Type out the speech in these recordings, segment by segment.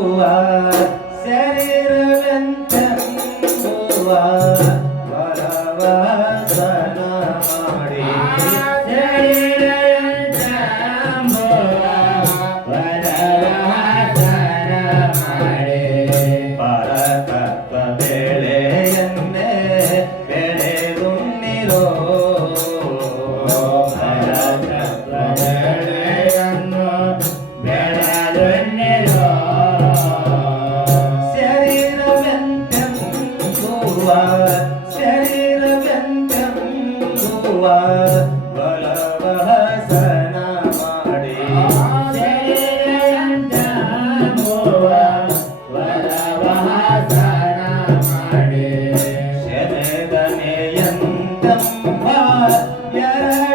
Allah. प्यारा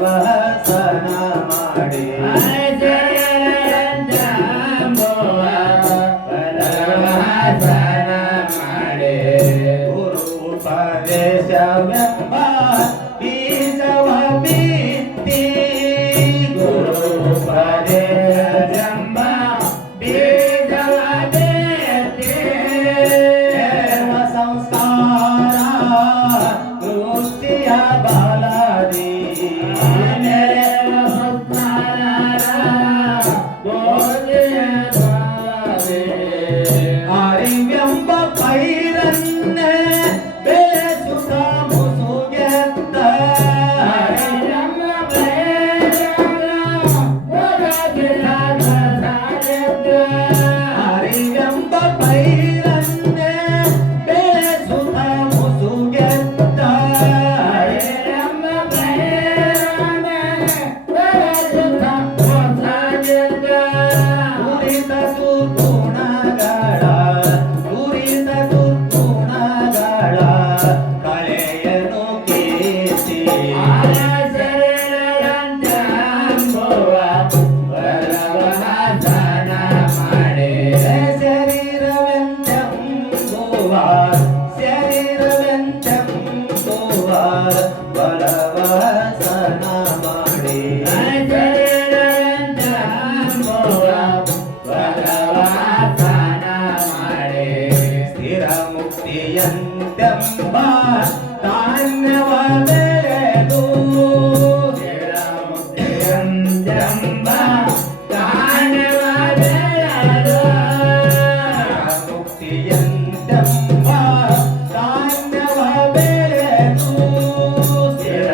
ವಸನ ಮಾಡಿ ಪರವಸನ ಮಾಡಿ ಗುರು ಪರಮೇಶ ಜಯಂತ್ಯಂಬ ತಾನ್ಯವದೆರೆದು ಜಯಂತ್ಯಂಬ ತಾನ್ಯವದೆರೆದು ಮುಕ್ತಿಯಂತ್ಯಂಬ ತಾನ್ಯವದೆರೆದು ಸ್ಥಿರ